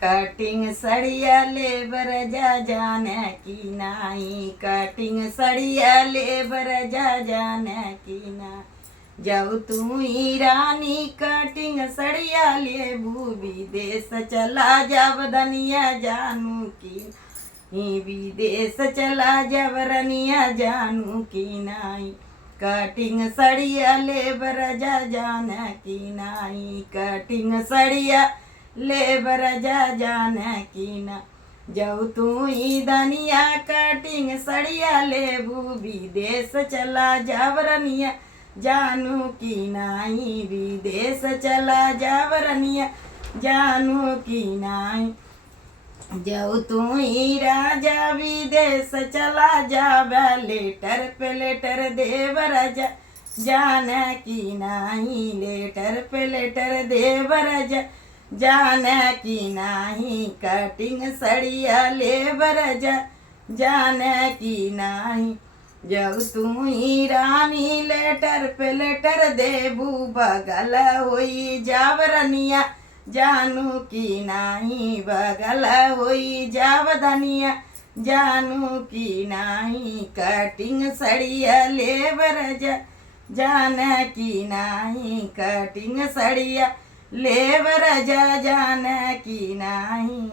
Cutting सड़िया labour जा जाने की नाई, कटिंग सड़िया लेबर जा जाने की ना। जब तू ही रानी कटिंग सड़िया लेबू विदेश चला जब दनिया जानू की, विदेश चला जब रनिया जानू की नाई। कटिंग सड़िया लेबर जा जाने की नाई, कटिंग सड़िया लेबर जा जाने की ना। जब तू ही दनिया कटिंग सड़िया लेबू विदेश चला जब रनिया जानू की नाई, विदेश चला जब रनिया जानू की नाई। जब तू ही राजा विदेश चला जाब लेटर पे लेटर देव राजा जाने की नाही, लेटर पे लेटर देव राजा जाने की नाही। कटिंग सड़िया लेबर जा जाने की नाही। जब तू ही रानी लेटर पे लेटर देबू बगल होई जावरनिया जानू की नाही, बगल होई जावदनिया जानू की नाही। कटिंग सड़िया लेबर जा जाने की नाही, कटिंग सड़िया लेबर जा जाने की नाही।